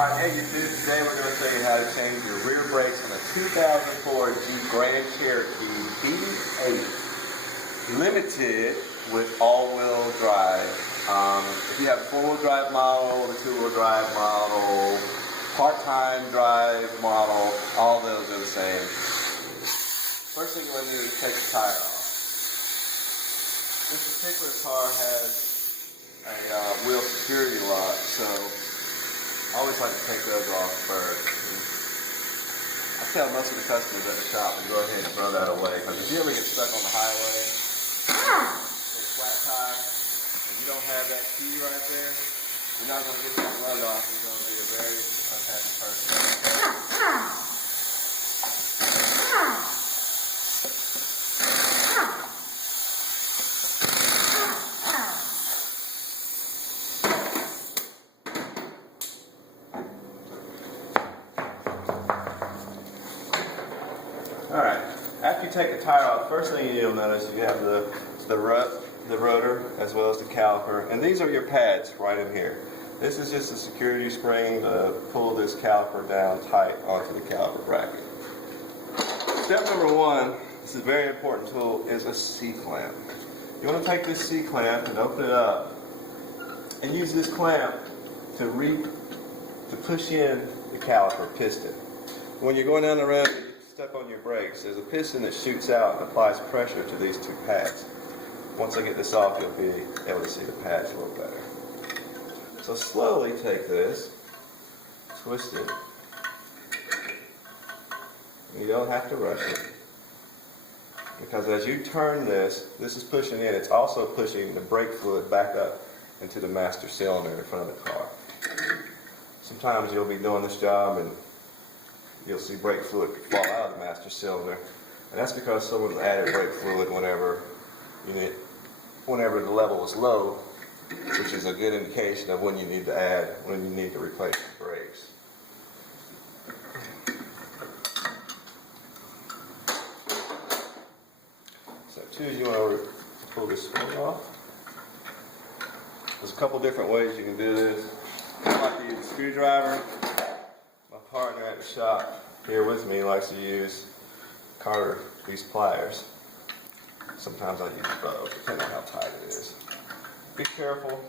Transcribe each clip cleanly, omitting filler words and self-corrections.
Alright, hey YouTube, today we're going to show you how to change your rear brakes on a 2004 Jeep Grand Cherokee B8 Limited with all-wheel drive. If you have a 4-wheel drive model, the 2-wheel drive model, part-time drive model, all those are the same. First thing you want to do is take the tire off. This particular car has a wheel security lock, so I always like to take those off first. I tell most of the customers at the shop to go ahead and throw that away, because if you ever get stuck on the highway with a flat tire and you don't have that key right there, you're not going to get that run off. You're going to be a very unhappy person. Alright, after you take the tire off, first thing you'll notice is you have the rotor as well as the caliper, and these are your pads right in here. This is just a security spring to pull this caliper down tight onto the caliper bracket. Step number one, this is a very important tool, is a C-clamp. You want to take this C-clamp and open it up and use this clamp to push in the caliper piston. When you're going down the road, step on your brakes, there's a piston that shoots out and applies pressure to these two pads. Once I get this off, you'll be able to see the pads a little better. So slowly take this, twist it. You don't have to rush it, because as you turn this, this is pushing in, it's also pushing the brake fluid back up into the master cylinder in front of the car. Sometimes you'll be doing this job and you'll see brake fluid fall out of the master cylinder, and that's because someone added brake fluid whenever the level is low, which is a good indication of when you need to replace the brakes. Step two is you want to pull this spring off. There's a couple different ways you can do this. I like to use a screwdriver. My partner at the shop here with me likes to use these pliers. Sometimes I use both, depending on how tight it is. Be careful.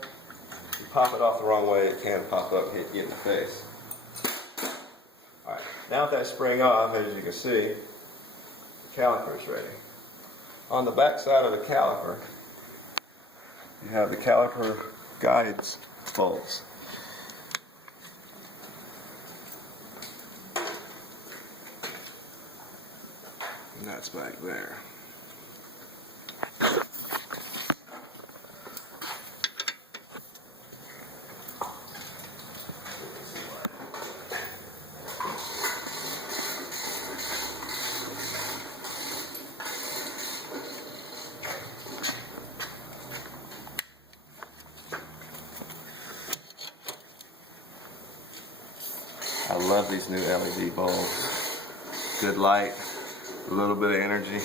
If you pop it off the wrong way, it can pop up and hit you in the face. Alright, now with that spring off, as you can see, the caliper is ready. On the back side of the caliper, you have the caliper guides bolts. And that's back there. I love these new LED bulbs. Good light, a little bit of energy.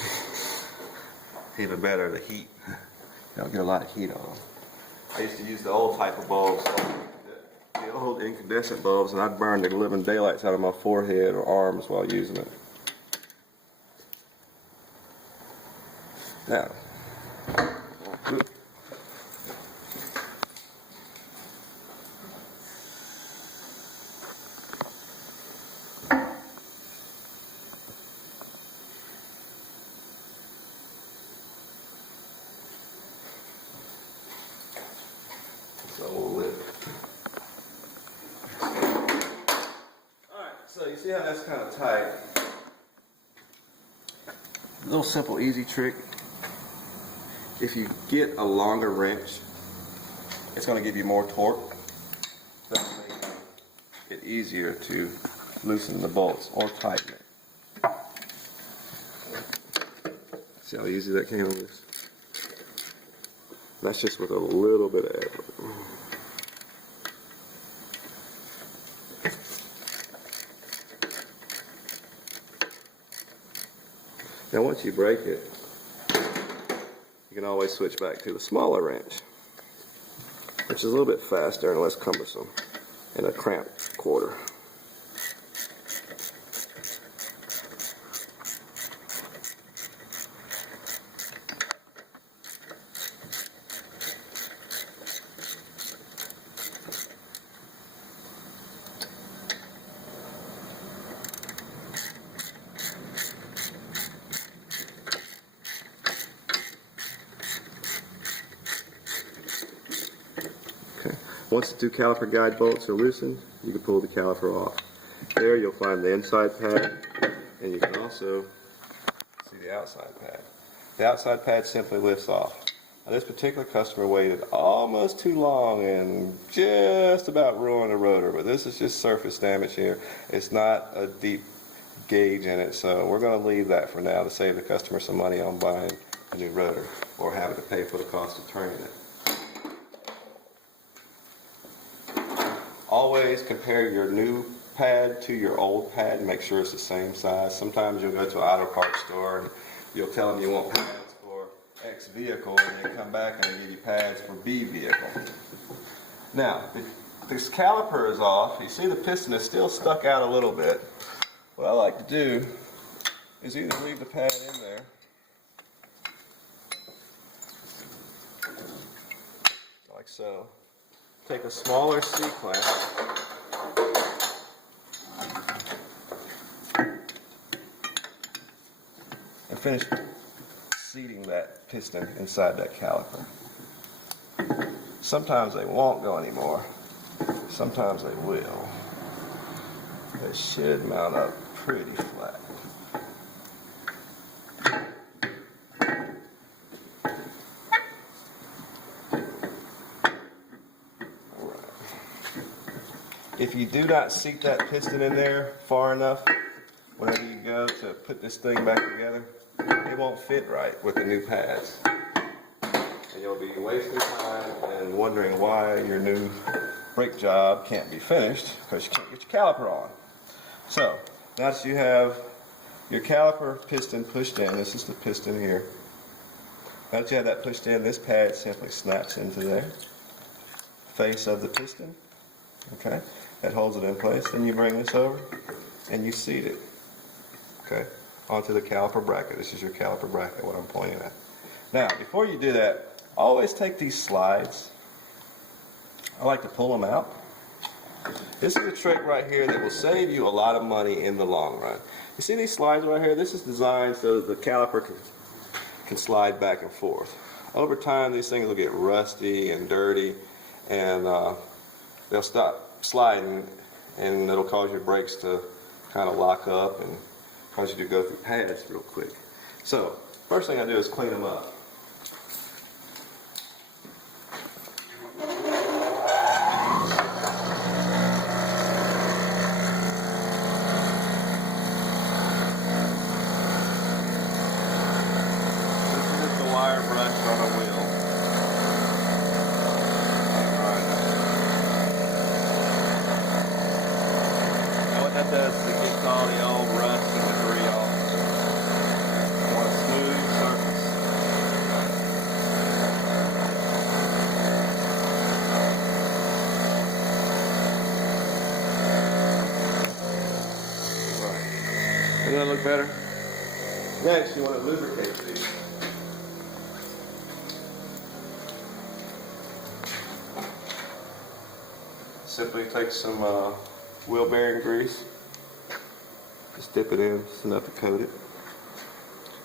Even better, the heat. You don't get a lot of heat on them. I used to use the old type of bulbs, the old incandescent bulbs, and I'd burn the living daylights out of my forehead or arms while using it. Now, so you see how that's kind of tight. A little simple, easy trick. If you get a longer wrench, it's going to give you more torque. That'll make it easier to loosen the bolts or tighten it. See how easy that came on this? That's just with a little bit of effort. Now once you break it, you can always switch back to the smaller wrench, which is a little bit faster and less cumbersome. and a cramp quarter. Once the two caliper guide bolts are loosened, you can pull the caliper off. There you'll find the inside pad, and you can also see the outside pad. The outside pad simply lifts off. Now, this particular customer waited almost too long and just about ruined the rotor, but this is just surface damage here. It's not a deep gauge in it, so we're going to leave that for now to save the customer some money on buying a new rotor or having to pay for the cost of turning it. Always compare your new pad to your old pad and make sure it's the same size. Sometimes you'll go to an auto parts store and you'll tell them you want pads for X vehicle, and they come back and they give you pads for B vehicle. Now, if this caliper is off, you see the piston is still stuck out a little bit. What I like to do is either leave the pad in there like so. Take a smaller C-clamp and finish seating that piston inside that caliper. Sometimes they won't go anymore. Sometimes they will. They should mount up pretty flat. If you do not seat that piston in there far enough, whenever you go to put this thing back together, it won't fit right with the new pads. And you'll be wasting time and wondering why your new brake job can't be finished because you can't get your caliper on. So, now that you have your caliper piston pushed in, this is the piston here. Now that you have that pushed in, this pad simply snaps into there. Face of the piston. Okay, that holds it in place. Then you bring this over and you seat it, okay, onto the caliper bracket. This is your caliper bracket, what I'm pointing at. Now, before you do that, always take these slides. I like to pull them out. This is a trick right here that will save you a lot of money in the long run. You see these slides right here? This is designed so that the caliper can slide back and forth. Over time, these things will get rusty and dirty, and they'll stop sliding, and it'll cause your brakes to kind of lock up and cause you to go through pads real quick. So, first thing I do is clean them up. This is the wire brush on a wheel. That does is it gets all the old rust and debris off. You want a smooth surface. Right. Doesn't that look better? Next, you want to lubricate these. Simply take some wheel bearing grease. Just dip it in, it's enough to coat it.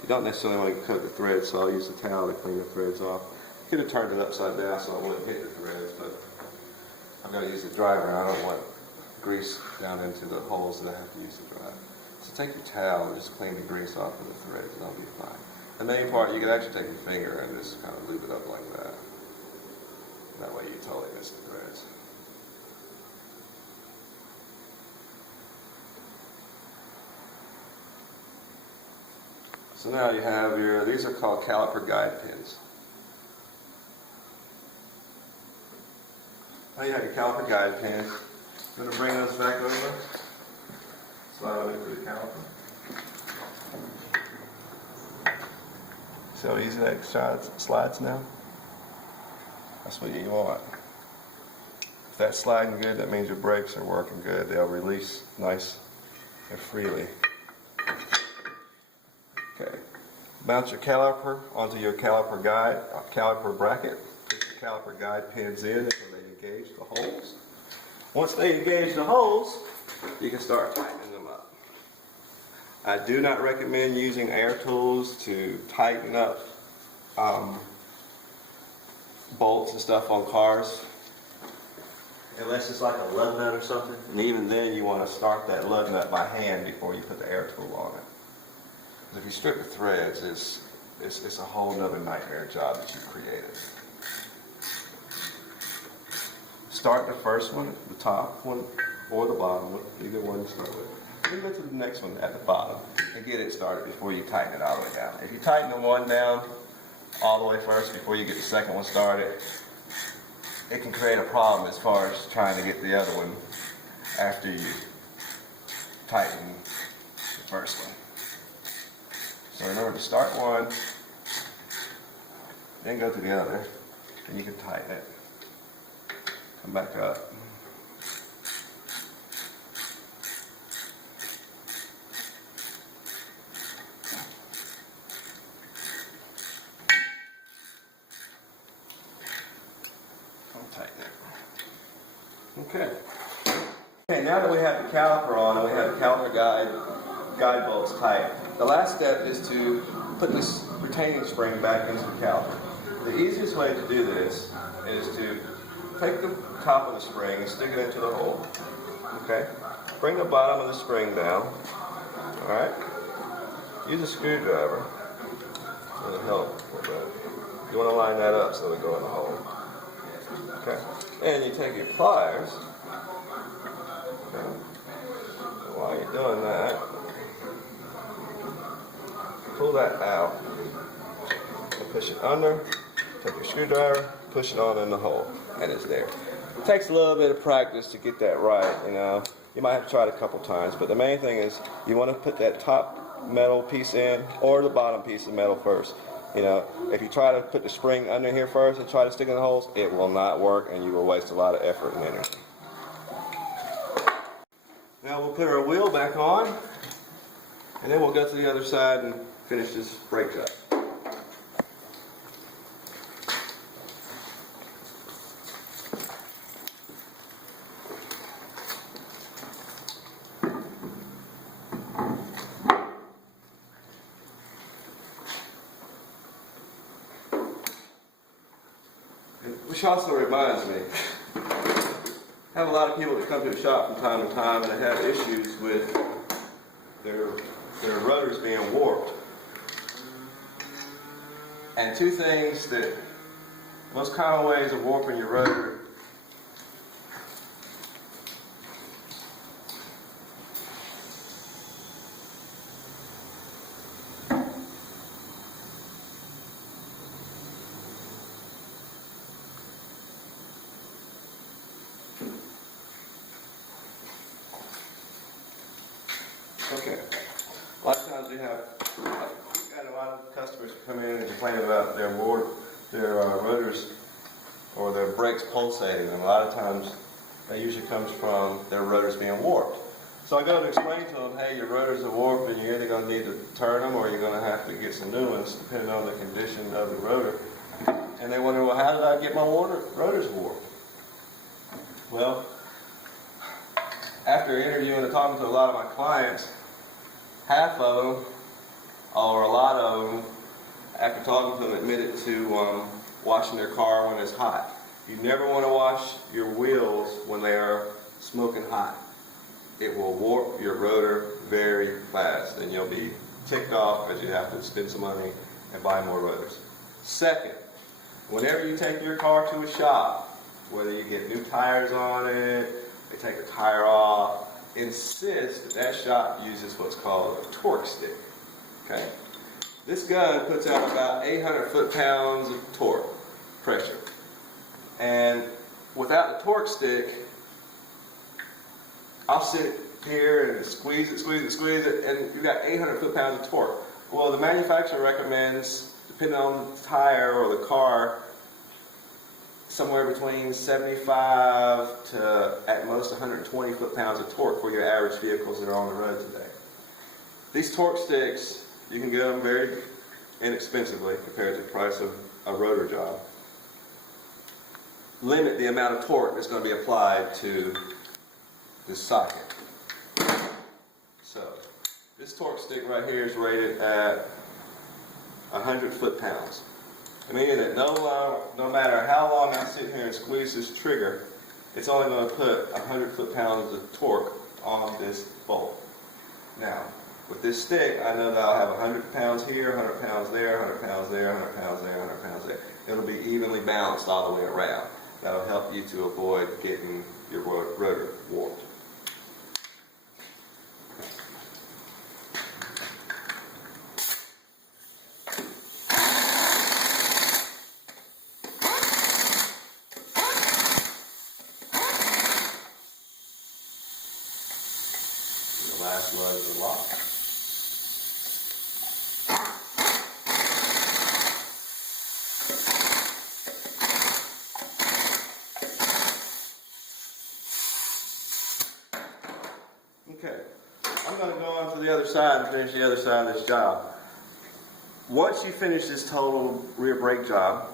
You don't necessarily want to coat the threads, so I'll use a towel to clean the threads off. I could have turned it upside down so I wouldn't hit the threads, but I've got to use the driver and I don't want grease down into the holes that I have to use to drive. So take your towel and just clean the grease off of the threads and that'll be fine. The main part, you can actually take your finger and just kind of lube it up like that. That way you totally miss the threads. So now you have your, these are called caliper guide pins. Now you have your caliper guide pins. I'm going to bring those back over. Slide them into the caliper. See how easy that slides now? That's what you want. If that's sliding good, that means your brakes are working good. They'll release nice and freely. Okay. Mount your caliper onto your caliper guide, caliper bracket. Put your caliper guide pins in until they engage the holes. Once they engage the holes, you can start tightening them up. I do not recommend using air tools to tighten up bolts and stuff on cars, unless it's like a lug nut or something. And even then, you want to start that lug nut by hand before you put the air tool on it. Because if you strip the threads, it's a whole nother nightmare job that you've created. Start the first one, the top one, or the bottom one, either one you start with. Then go to the next one at the bottom and get it started before you tighten it all the way down. If you tighten the one down all the way first before you get the second one started, it can create a problem as far as trying to get the other one after you tighten the first one. So in order to start one, then go to the other, and you can tighten it. Come back up. Tighten it. Okay. Okay, now that we have the caliper on and we have the caliper guide bolts tight, the last step is to put this retaining spring back into the caliper. The easiest way to do this is to take the top of the spring and stick it into the hole. Okay? Bring the bottom of the spring down. Alright? Use a screwdriver. It'll help a little bit. You want to line that up so it'll go in the hole. Okay. And you take your pliers. Okay. While you're doing that, pull that out and push it under. Take your screwdriver, push it on in the hole, and it's there. It takes a little bit of practice to get that right, you know. You might have to try it a couple times, but the main thing is you want to put that top metal piece in or the bottom piece of metal first. You know, if you try to put the spring under here first and try to stick in the holes, it will not work and you will waste a lot of effort and energy. Now we'll put our wheel back on and then we'll go to the other side and finish this brake job. Which also reminds me, I have a lot of people that come to the shop from time to time and they have issues with their rotors being warped. And two things that, most common ways of warping your rotor. Okay. A lot of times we have got a lot of customers come in and complain about their rotors or their brakes pulsating, and a lot of times that usually comes from their rotors being warped. So I go to explain to them, hey, your rotors are warped and you're either going to need to turn them or you're going to have to get some new ones depending on the condition of the rotor. And they wonder, well, how did I get my rotors warped? Well, after interviewing and talking to a lot of my clients, half of them, or a lot of them, after talking to them, admitted to washing their car when it's hot. You never want to wash your wheels when they are smoking hot. It will warp your rotor very fast, and you'll be ticked off because you have to spend some money and buy more rotors. Second, whenever you take your car to a shop, whether you get new tires on it, they take a tire off, insist that that shop uses what's called a torque stick. Okay? This gun puts out about 800 foot-pounds of torque pressure. And without the torque stick, I'll sit here and squeeze it, and you've got 800 foot-pounds of torque. Well, the manufacturer recommends, depending on the tire or the car, somewhere between 75 to at most 120 foot-pounds of torque for your average vehicles that are on the road today. These torque sticks, you can get them very inexpensively compared to the price of a rotor job. Limit the amount of torque that's going to be applied to this socket. So this torque stick right here is rated at 100 foot-pounds. Meaning that no matter how long I sit here and squeeze this trigger, it's only going to put 100 foot-pounds of torque on this bolt. Now, with this stick, I know that I'll have 100 pounds here, 100 pounds there, 100 pounds there, 100 pounds there, 100 pounds there. It'll be evenly balanced all the way around. That'll help you to avoid getting your rotor warped. The last one is the lock. Okay, I'm going to go on to the other side and finish the other side of this job. Once you finish this total rear brake job,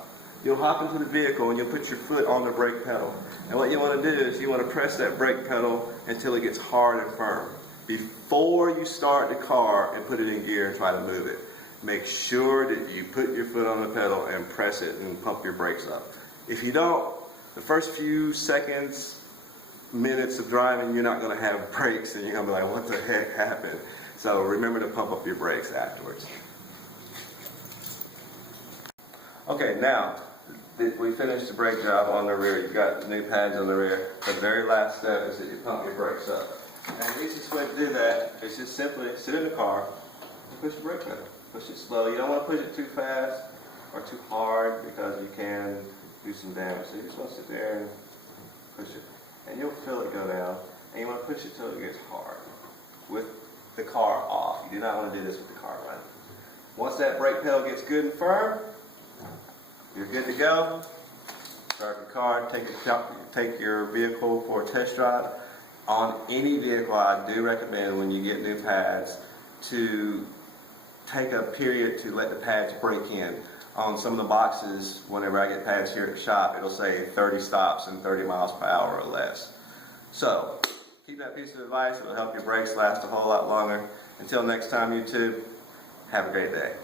you'll hop into the vehicle and you'll put your foot on the brake pedal. And what you want to do is you want to press that brake pedal until it gets hard and firm. Before you start the car and put it in gear and try to move it, make sure that you put your foot on the pedal and press it and pump your brakes up. If you don't, the first few seconds, minutes of driving, you're not going to have brakes and you're going to be like, what the heck happened? So remember to pump up your brakes afterwards. Okay, now we finished the brake job on the rear. You've got the new pads on the rear. The very last step is that you pump your brakes up. And the easiest way to do that is just simply sit in the car and push the brake pedal. Push it slow. You don't want to push it too fast or too hard because you can do some damage. So you just want to sit there and push it. And you'll feel it go down. And you want to push it till it gets hard with the car off. You do not want to do this with the car running. Once that brake pedal gets good and firm, you're good to go. Start the car, take your vehicle for a test drive. On any vehicle, I do recommend when you get new pads to take a period to let the pads break in. On some of the boxes, whenever I get pads here at the shop, it'll say 30 stops and 30 miles per hour or less. So, keep that piece of advice. It'll help your brakes last a whole lot longer. Until next time, YouTube, have a great day.